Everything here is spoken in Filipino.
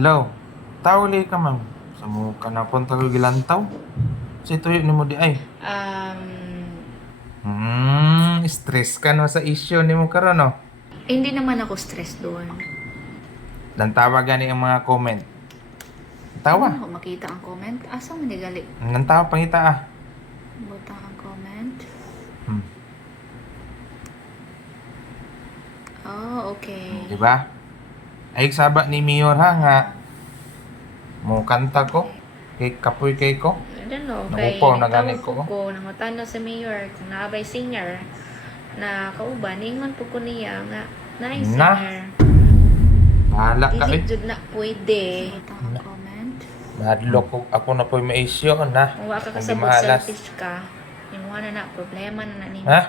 Hello. Tawali ka ma'am. Sa mo ka na punta ko gilantaw. Sa tuyo ni mo di ay. Stress ka no sa issue ni mo karon no. Hindi naman ako stress doon. Nantawa gani ang mga comment. Tawa. Ano ako makita ang comment? Asa man nigali? Nantawa pangita ah. Butang ang comment. Hmm. Oh, okay. Di ba? Ay saba ni Mayor ha nga. Mo kanta ko. Kay kapoy kay ko. I don't know. Kay Naupaw na gani nagtawag ko. ko nangutana sa mayor kung naabay singer na kauban ingon po ko niya nga naay Na. singer. Bahala ka Dili eh. jud na pwede. Butang ang comment. Madlok ko ako na po'y ma-issue na. Kung wa ka Kung di kasabot mahalas. selfish ka, yung na problema na nimo. Ha?